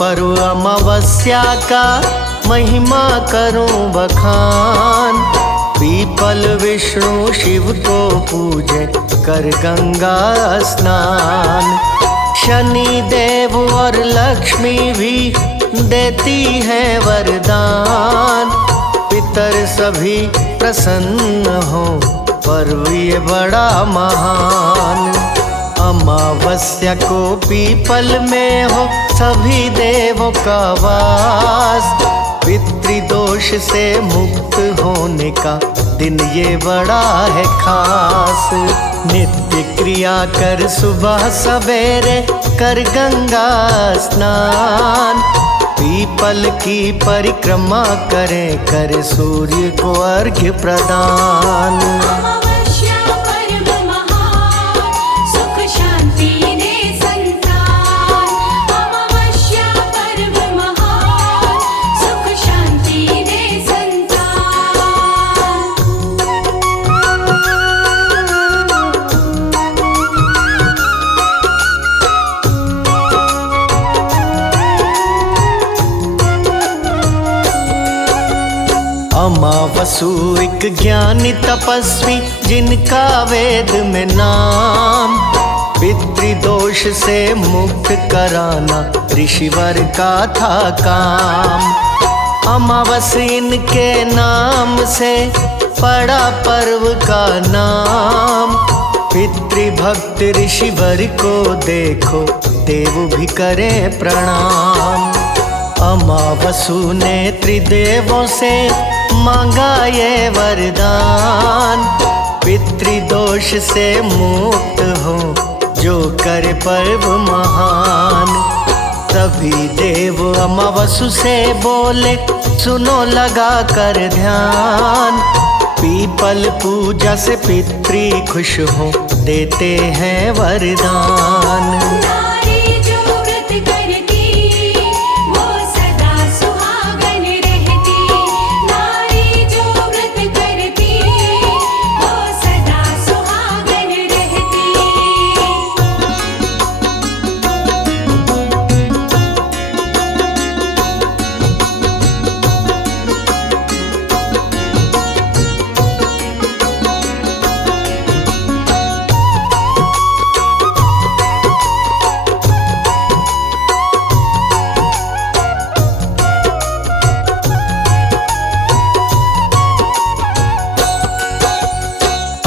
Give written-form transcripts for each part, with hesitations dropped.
पर्व अमावस्या का महिमा करूं बखान। पीपल विष्णु शिव को पूजे कर गंगा स्नान। शनि देव और लक्ष्मी भी देती है वरदान। पितर सभी प्रसन्न हो पर्व ये बड़ा महान। अमावस्या को पीपल में हो सभी देवों का वास। पितृदोष से मुक्त होने का दिन ये बड़ा है खास। नित्य क्रिया कर सुबह सवेरे कर गंगा स्नान। पीपल की परिक्रमा करें कर सूर्य को अर्घ्य प्रदान। अमावसु एक ज्ञानी तपस्वी जिनका वेद में नाम। पितृदोष से मुक्त कराना ऋषिवर का था काम। अमावस इनके नाम से पड़ा पर्व का नाम। पितृभक्त ऋषिवर को देखो देव भी करें प्रणाम। अमावसु ने त्रिदेवों से मांगा ये वरदान। पितृदोष से मुक्त हो जो करे पर्व महान। तभी देव अमावसु से बोले सुनो लगा कर ध्यान। पीपल पूजा से पितृ खुश हो देते हैं वरदान।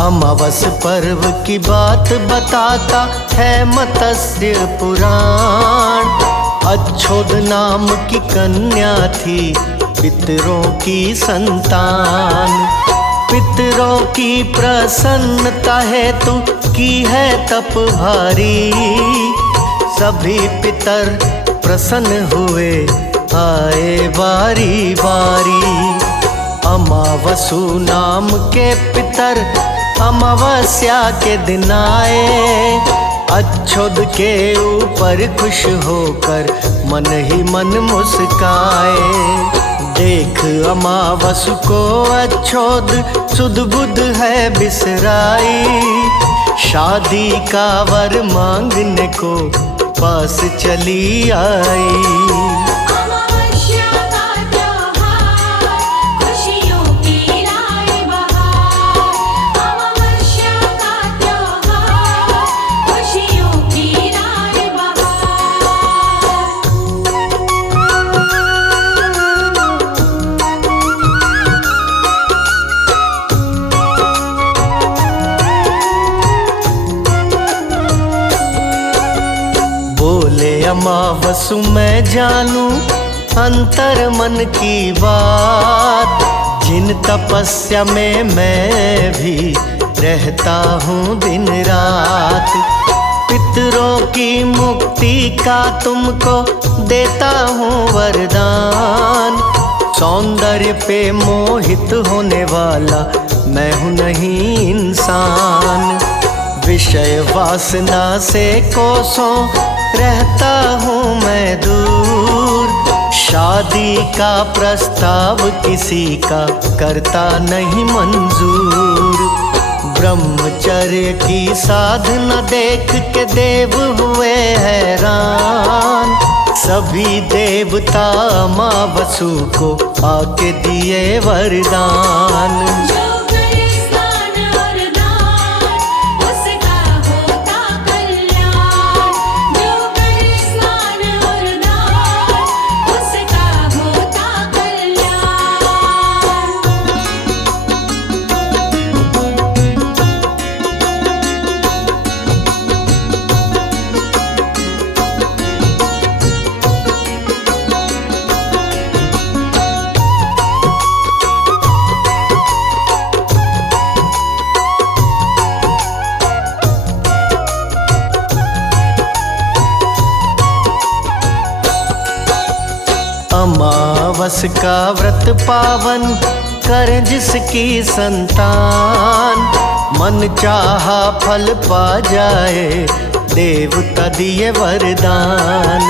अमावस पर्व की बात बताता है मत्स्य पुराण। अच्छोद नाम की कन्या थी पितरों की संतान। पितरों की प्रसन्नता हेतु की है तप भारी। सभी पितर प्रसन्न हुए आए बारी बारी। अमावसु नाम के पितर अमावस्या के दिन आए। अच्छोद के ऊपर खुश होकर मन ही मन मुस्काए। देख अमावसु को अच्छोद सुध बुध है बिसराई। शादी का वर मांगने को पास चली आई। अमावसु मैं जानूं अंतर मन की बात। जिन तपस्या में मैं भी रहता हूँ दिन रात। पितरों की मुक्ति का तुमको देता हूँ वरदान। सौंदर्य पे मोहित होने वाला मैं हूँ नहीं इंसान। विषय वासना से कोसों रहता हूँ मैं दूर। शादी का प्रस्ताव किसी का करता नहीं मंजूर। ब्रह्मचर्य की साधना देख के देव हुए हैरान। सभी देवता अमावसु को आके दिए वरदान। जो करे स्नान और दान, उसका होता कल्याण। जो करे स्नान और दान, उसका होता कल्याण। अमावस का व्रत पावन करे जिसकी संतान, मन चाहा फल पा जाए देवता दिए वरदान।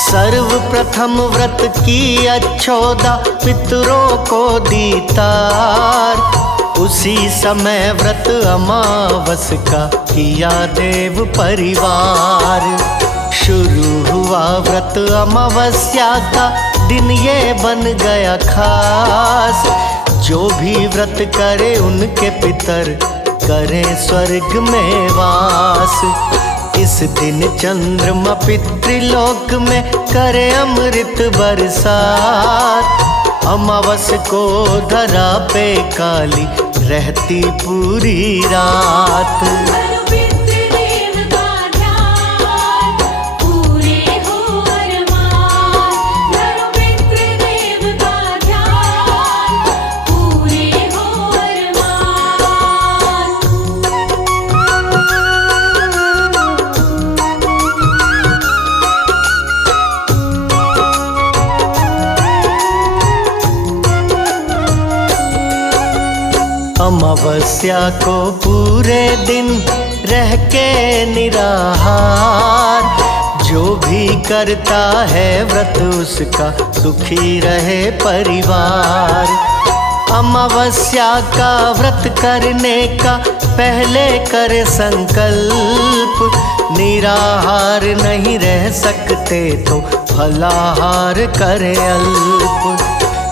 सर्वप्रथम व्रत की अच्छोदा पितरों को दी तार, उसी समय व्रत अमावस का किया देव परिवार। शुरू हुआ व्रत अमावस्या का दिन ये बन गया खास, जो भी व्रत करे उनके पितर करे स्वर्ग में वास। इस दिन चंद्रमा पितृलोक में करे अमृत बरसात, अमावस को धरा पे काली रहती पूरी रात। करो पितृदेव का ध्यान, पूरे हो अरमान। करो पितृदेव का ध्यान, पूरे हो अरमान। अमावस्या को पूरे दिन रह के निराहार, जो भी करता है व्रत उसका सुखी रहे परिवार। अमावस्या का व्रत करने का पहले करे संकल्प, निराहार नहीं रह सकते तो फलाहार करे अल्प।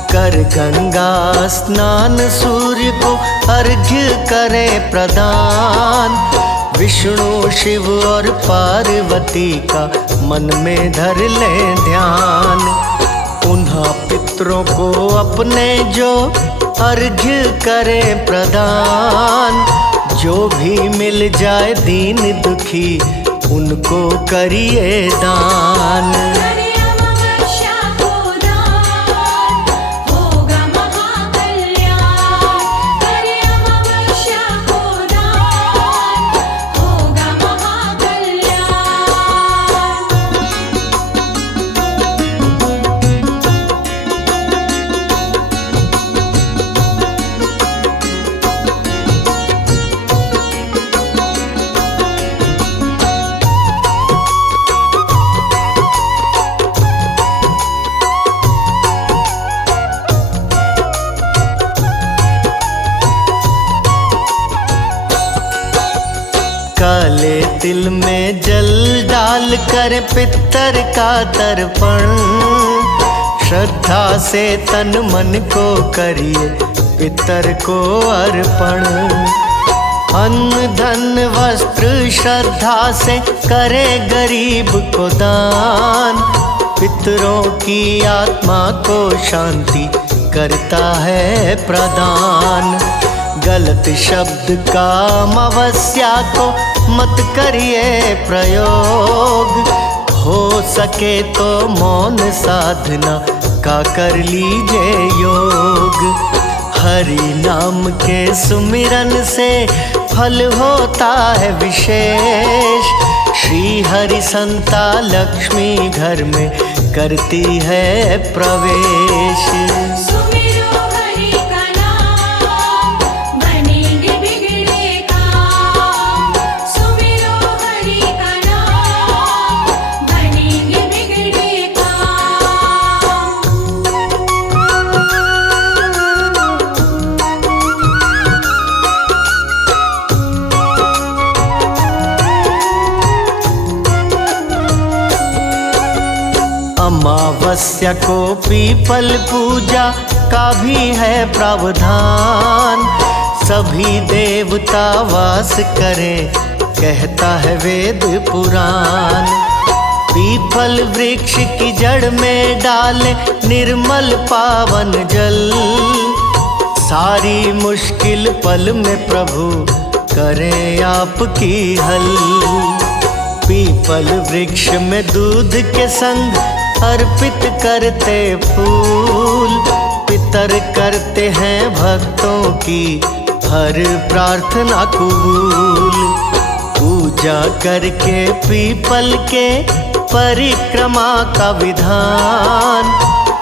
कर गंगा स्नान सूर्य को अर्घ्य करे प्रदान, विष्णु शिव और पार्वती का मन में धर ले ध्यान। उन्हें पितरों को अपने जो अर्घ्य करे प्रदान, जो भी मिल जाए दीन दुखी उनको करिए दान। करे अमावस्या को दान, होगा महाकल्याण। करे अमावस्या को दान, होगा महाकल्याण। काले तिल में जल डाल कर पितर का तर्पण, श्रद्धा से तन मन को करिए पितर को अर्पण। अन्न धन वस्त्र श्रद्धा से करे गरीब को दान, पितरों की आत्मा को शांति करता है प्रदान। गलत शब्द का अमावस्या को मत करिए प्रयोग, हो सके तो मौन साधना का कर लीजिए योग। हरि नाम के सुमिरन से फल होता है विशेष, श्री हरि संता लक्ष्मी घर में करती है प्रवेश। सुमिरो हरि का नाम, बनेंगे बिगड़े काम। सुमिरो हरि का नाम, बनेंगे बिगड़े काम। अमावस्या को पीपल पूजा का भी है प्रावधान। सभी देवता वास करें कहता है वेद पुराण। पीपल वृक्ष की जड़ में डाले निर्मल पावन जल। सारी मुश्किल पल में प्रभु करें आपकी हल। पीपल वृक्ष में दूध के संग अर्पित करते फूल। पितर करते हैं भक्तों की हर प्रार्थना कबूल। पूजा करके पीपल के परिक्रमा का विधान।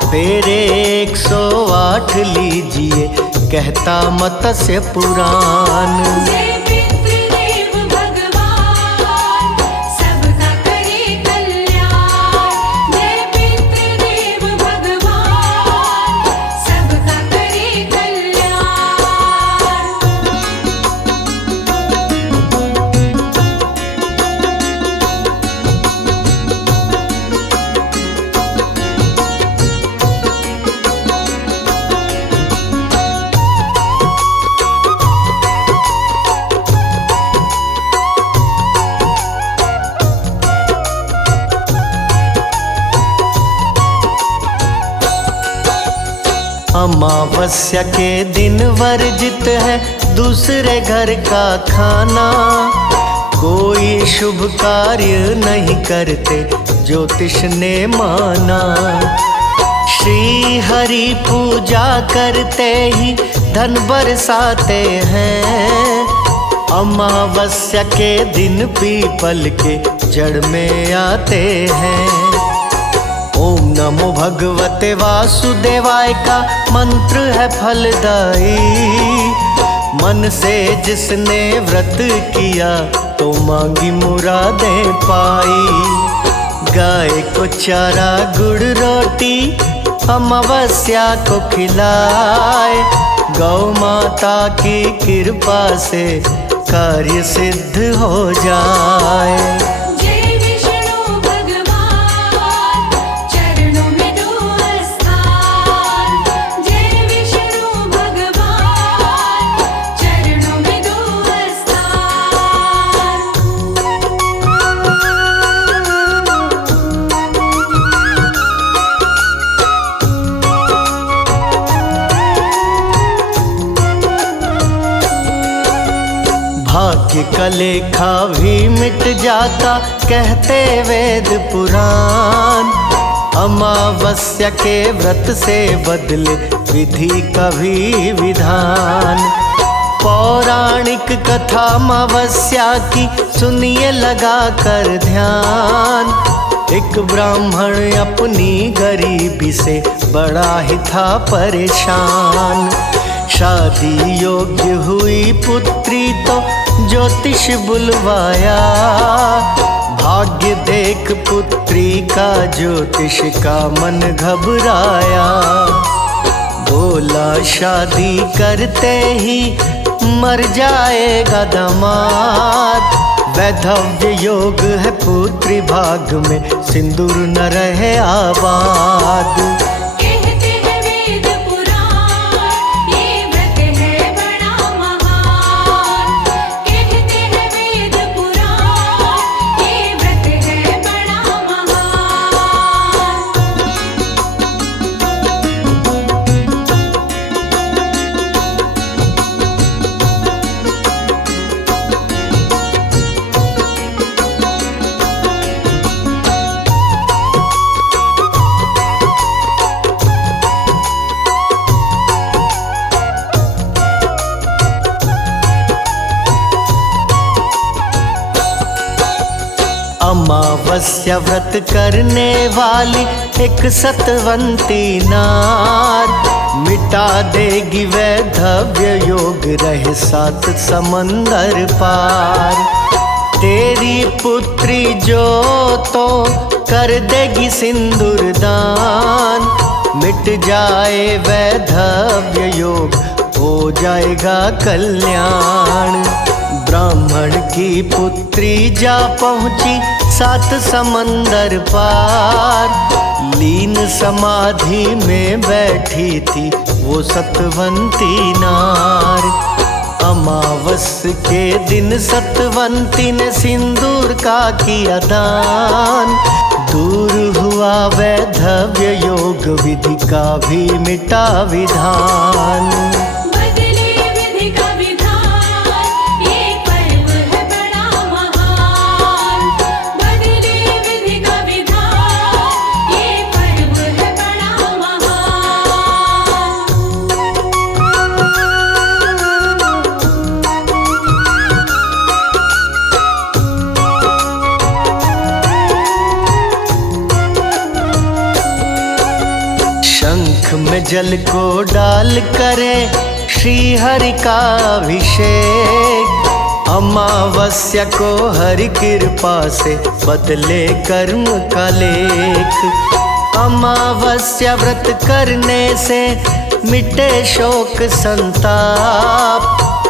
तेरे 108 लीजिए कहता मत्स्य पुराण। जय पितृदेव भगवान सबका करे कल्याण। जय पितृदेव भगवान सबका करे कल्याण। अमावस्या के दिन वर्जित है दूसरे घर का खाना। कोई शुभ कार्य नहीं करते ज्योतिष ने माना। श्री हरि पूजा करते ही धन बरसाते हैं। अमावस्या के दिन पीपल के जड़ में आते हैं। ओम नमो भगवते वासुदेवाय का मंत्र है फलदायी। मन से जिसने व्रत किया तो मांगी मुरादें पाई। गाय को चारा गुड़ रोटी अमावस्या को खिलाए। गौ माता की कृपा से कार्य सिद्ध हो जाए। जय विष्णु भगवान चरणों में दो स्थान। जय विष्णु भगवान चरणों में दो स्थान। भाग्य का लेखा भी मिट जाता कहते वेद पुराण। अमावस्या के व्रत से बदले विधि का भी विधान। पौराणिक कथा अमावस्या की सुनिए लगा कर ध्यान। एक ब्राह्मण अपनी गरीबी से बड़ा ही था परेशान। शादी योग्य हुई पुत्री तो ज्योतिष बुलवाया। भाग्य देख पुत्री का ज्योतिष का मन घबराया। बोला शादी करते ही मर जाएगा दामाद। वैधव्य योग है पुत्री भाग में सिंदूर न रहे आबाद। कहते हैं वेद पुराण ये व्रत है बड़ा महान। कहते हैं वेद पुराण ये व्रत है बड़ा महान। अमावस्या व्रत करने वाली एक सतवंती नार। मिटा देगी वैधव्य योग रहे 7 समंदर पार। तेरी पुत्री जो तो कर देगी सिंदूर दान। मिट जाए वैधव्य योग हो जाएगा कल्याण। ब्राह्मण की पुत्री जा पहुंची 7 समंदर पार। लीन समाधि में बैठी थी वो सतवंती नार। अमावस के दिन सतवंती ने सिंदूर का किया दान। दूर हुआ वैधव्य योग विधि का भी मिटा विधान। बदले विधि का विधान, ये पर्व है बड़ा महान। बदले विधि का विधान, ये पर्व है बड़ा महान। शंख में जल को डाल करे श्री हरि का अभिषेक। अमावस्या को हरि कृपा से बदले कर्म का लेख। अमावस्या व्रत करने से मिटे शोक संताप।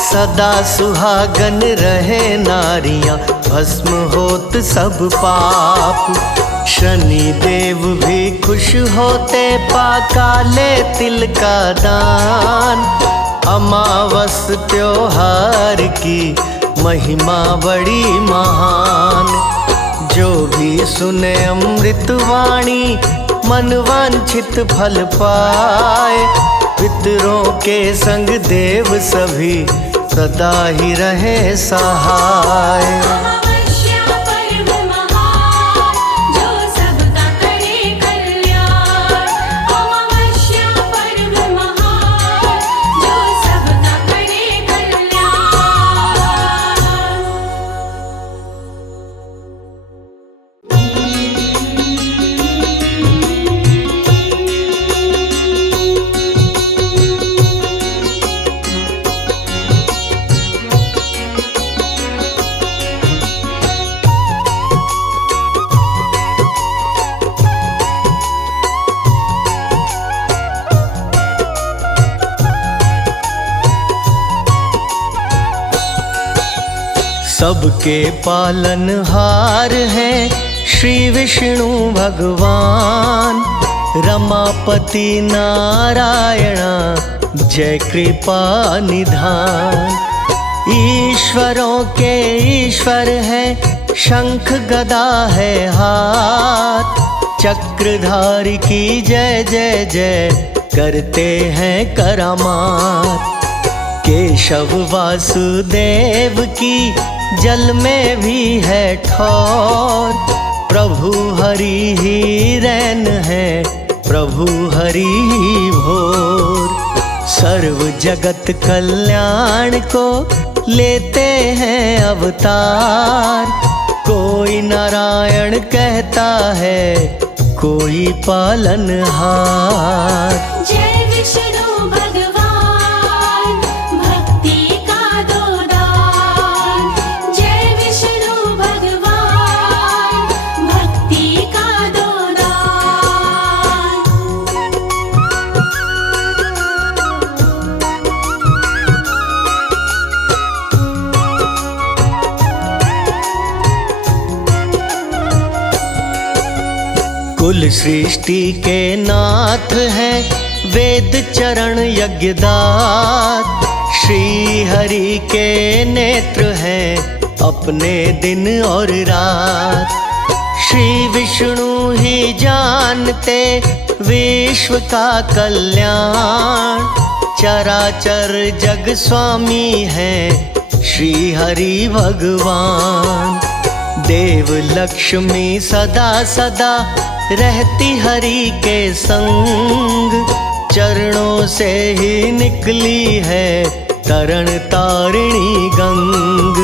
सदा सुहागन रहे नारियां, भस्म होत सब पाप। शनि देव भी खुश होते पा काले तिल का दान। अमावस त्योहार की महिमा बड़ी महान। जो भी सुने अमृत वाणी मन वांछित फल पाए। पितरों के संग देव सभी सदा ही रहे सहाय। अमावस्या पर्व महान, जो सबका करे कल्याण। अमावस्या पर्व महान, जो सबका करे कल्याण। सबके पालनहार हैं श्री विष्णु भगवान। रमापति नारायण जय कृपा निधान। ईश्वरों के ईश्वर है शंख गदा है हाथ। चक्रधारी की जय जय जय करते हैं करामात। केशव वासुदेव की जल में भी है ठौर। प्रभु हरि ही रैन है, प्रभु हरि ही भोर। सर्व जगत कल्याण को लेते हैं अवतार। कोई नारायण कहता है, कोई पालनहार। जय विष्णु भगवान, भक्ति का दो दान। जय विष्णु भगवान, भक्ति का दो दान। कुल सृष्टि के नाथ हैं वेद चरण यज्ञदात। श्री हरि के नेत्र हैं अपने दिन और रात। श्री विष्णु ही जानते विश्व का कल्याण। चराचर जग स्वामी हैं श्री हरि भगवान। देव लक्ष्मी सदा सदा रहती हरि के संग। चरणों से ही निकली है तरण तारिणी गंग।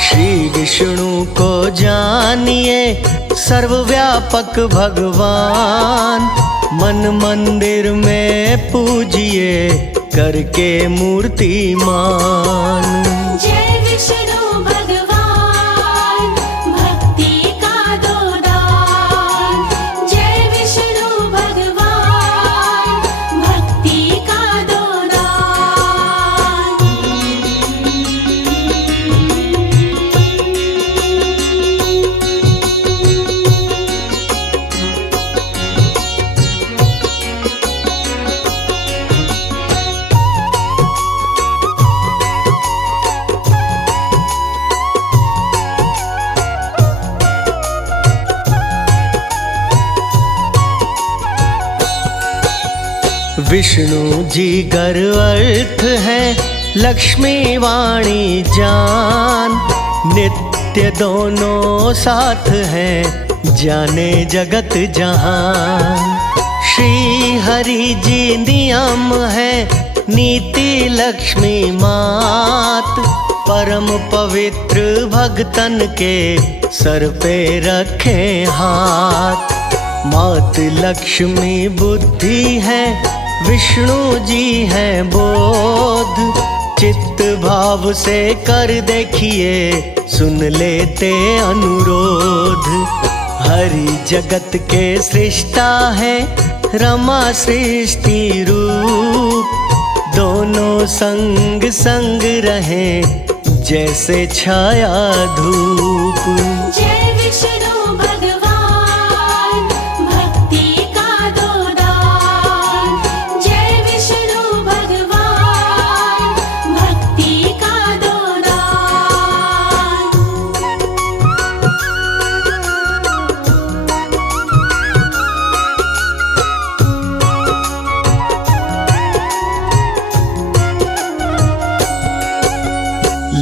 श्री विष्णु को जानिए सर्वव्यापक भगवान। मन मंदिर में पूजिए करके मूर्तिमान। जय विष्णु भगवान, भक्ति का दो दान। जय विष्णु भगवान, भक्ति का दो दान। विष्णु जी गर्वर्थ है, लक्ष्मी वाणी जान। नित्य दोनों साथ हैं, जाने जगत जहान। श्री हरि जी नियम है, नीति लक्ष्मी मात। परम पवित्र भक्तन के सर पे रखे हाथ। मात लक्ष्मी बुद्धि है, विष्णु जी है बोध। चित्त भाव से कर देखिए, सुन लेते अनुरोध। हरि जगत के सृष्टा है, रमा सृष्टि रूप। दोनों संग संग रहे, जैसे छाया धूप। जय विष्णु भगवान, भक्ति का दो दान। जय विष्णु भगवान, भक्ति का दो दान।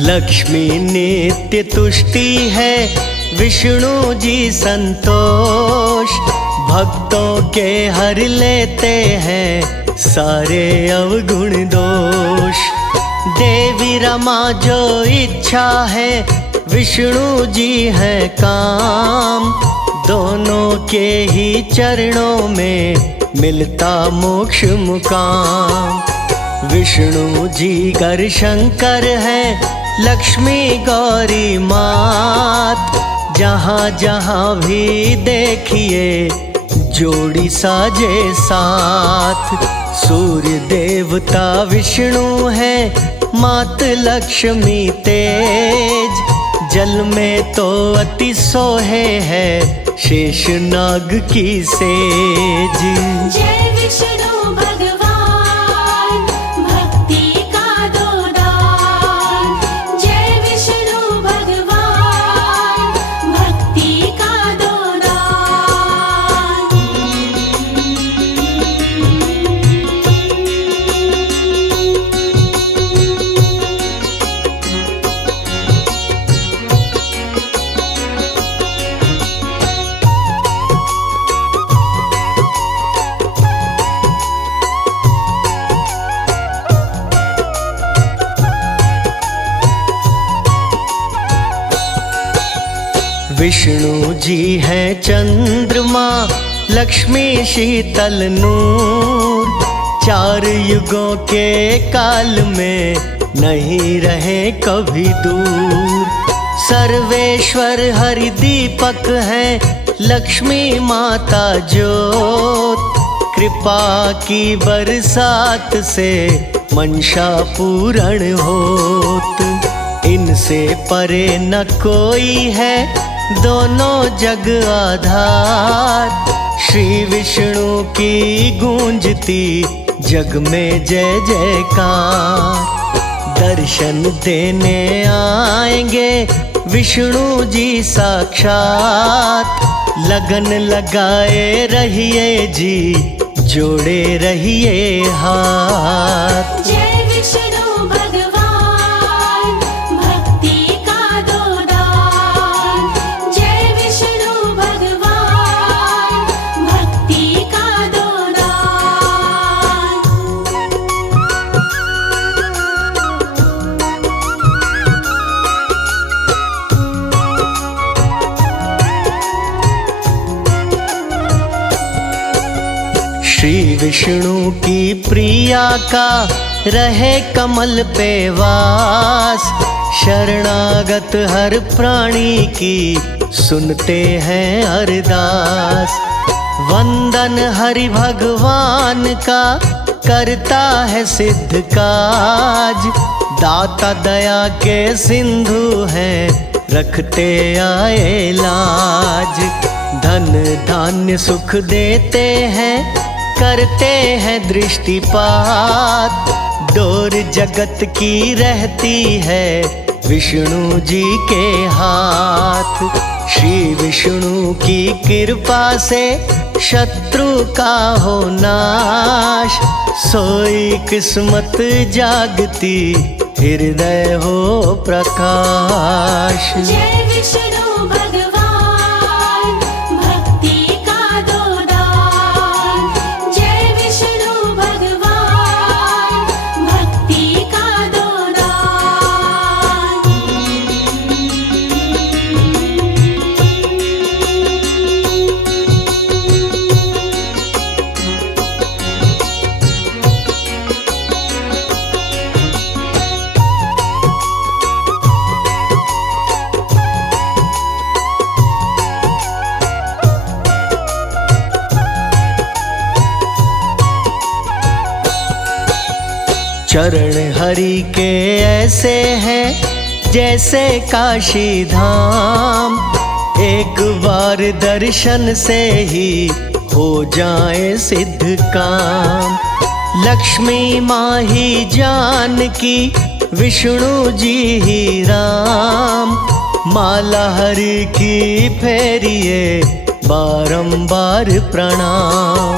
लक्ष्मी नित्य तुष्टि है, विष्णु जी संतोष। भक्तों के हर लेते हैं, सारे अवगुण दोष। देवी रमा जो इच्छा है, विष्णु जी है काम। दोनों के ही चरणों में मिलता मोक्ष मुकाम। विष्णु जी कर शंकर है, लक्ष्मी गौरी मात। जहाँ जहाँ भी देखिए, जोड़ी साजे साथ। सूर्य देवता विष्णु है, मात लक्ष्मी तेज। जल में तो अति सोहे है, शेष नाग की सेज। जय विष्णु भगवान, भक्ति का दो दान। जय विष्णु भगवान, भक्ति का दो दान। विष्णु जी है चंद्रमा, लक्ष्मी शीतल नूर। चार युगों के काल में नहीं रहे कभी दूर। सर्वेश्वर हरि दीपक है, लक्ष्मी माता ज्योत। कृपा की बरसात से मंशा पूर्ण होत। इनसे परे न कोई है, दोनों जग आधार। श्री विष्णु की गूंजती जग में जय जयकार। दर्शन देने आएंगे विष्णु जी साक्षात। लगन लगाए रहिए जी, जोड़े रहिए हाथ। जय विष्णु भगवान, भक्ति का दो दान। जय विष्णु भगवान, भक्ति का दो दान। श्री विष्णु की प्रिया का रहे कमल पे वास। शरणागत हर प्राणी की सुनते हैं अरदास। वंदन हरि भगवान का करता है सिद्ध काज। दाता दया के सिंधु हैं, रखते आए लाज। धन धान्य सुख देते हैं, करते हैं दृष्टिपात। डोर जगत की रहती है, विष्णु जी के हाथ। श्री विष्णु की कृपा से शत्रु का हो नाश, सोई किस्मत जागती हृदय हो प्रकाश। जय विष्णु भगवान भक्ति का दो दान। जय विष्णु भगवान भक्ति का दो दान। चरण हरि के ऐसे हैं जैसे काशी धाम, एक बार दर्शन से ही हो जाए सिद्ध काम। लक्ष्मी माँ ही जानकी, विष्णु जी ही राम, माला हरि की फेरिए बारंबार प्रणाम।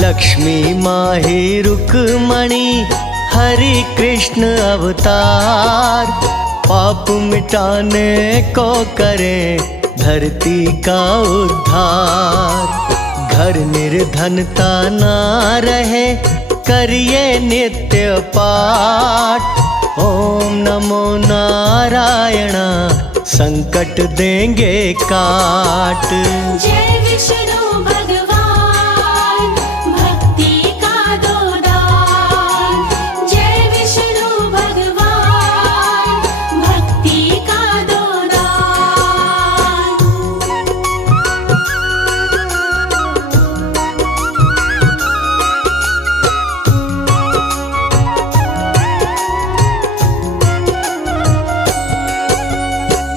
लक्ष्मी माँ ही रुक्मणी, हरि कृष्ण अवतार, पाप मिटाने को करें धरती का उद्धार। घर निर्धनता ना रहे, करिए नित्य पाठ, ओम नमो नारायण संकट देंगे काट। जय विष्णु भगवान भक्ति का दो दान। जय विष्णु भगवान भक्ति का दो दान।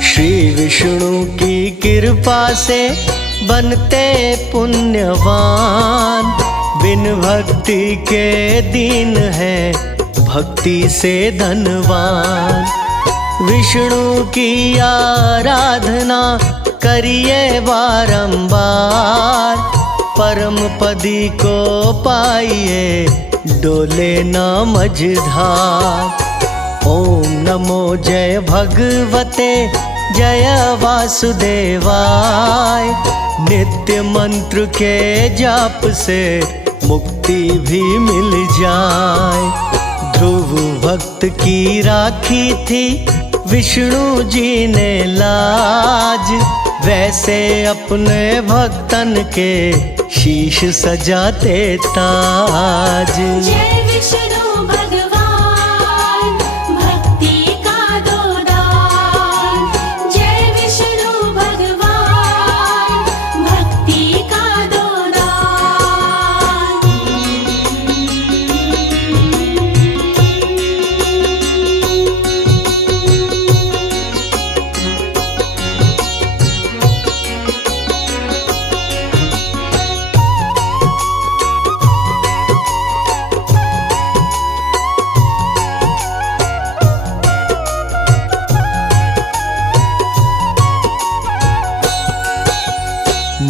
श्री विष्णु की कृपा से बनते पुण्यवान, बिन भक्ति के दीन है भक्ति से धनवान। विष्णु की आराधना करिए बारंबार, परम पदी को पाइए डोले ना मझधार। ओम नमो जय भगवते जय वासुदेवाय, नित्य मंत्र के जाप से मुक्ति भी मिल जाए। ध्रुव भक्त की राखी थी विष्णु जी ने लाज, वैसे अपने भक्तन के शीश सजाते ताज। जय विष्णु भगवान भक्ति का दो दान। जय विष्णु भगवान भक्ति का दो दान।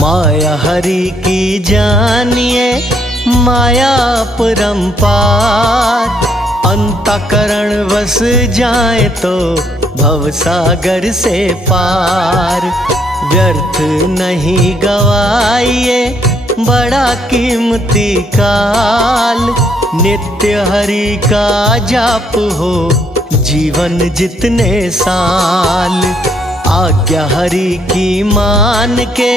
माया हरि की जानिए माया परंपार, अंतःकरण बस जाए तो भवसागर से पार। व्यर्थ नहीं गवाइए बड़ा कीमती काल, नित्य हरि का जाप हो जीवन जितने साल। आज्ञा हरि की मान के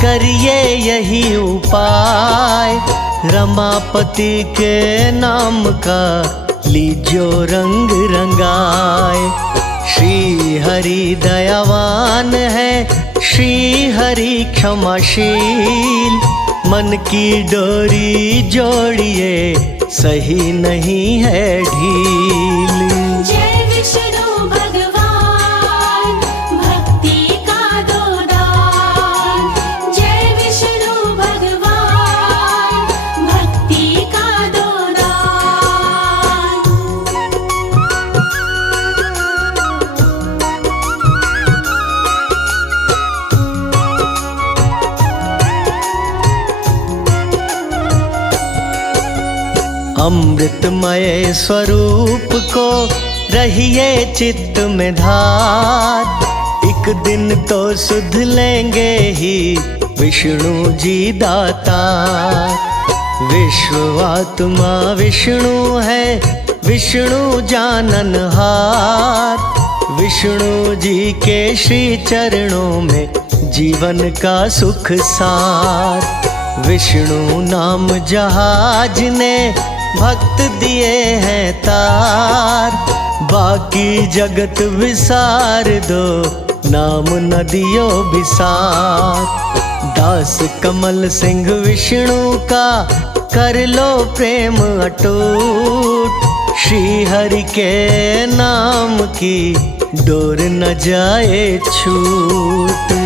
करिए यही उपाय, रमापति के नाम का लीजो रंग रंगाए। श्री हरि दयावान है, श्री हरि क्षमाशील, मन की डोरी जोड़िए सही नहीं है ढील। जय विष्णु भगवान भक्ति का दो दान। जय विष्णु भगवान भक्ति का दो दान। अमृतमय स्वरूप को रहिए चित्त में धार। एक दिन तो सुध लेंगे ही विष्णु जी दातार। विश्व आत्मा विष्णु है, विष्णु जाननहार। विष्णु जी के श्री चरणों में जीवन का सुख सार। विष्णु नाम जहाज ने भक्त दिए हैं तार। बाकी जगत विसार दो, नाम नदियों बिसार। दास कमल सिंह विष्णु का कर लो प्रेम अटूट। श्री हरि के नाम की डोर न जाए छूट।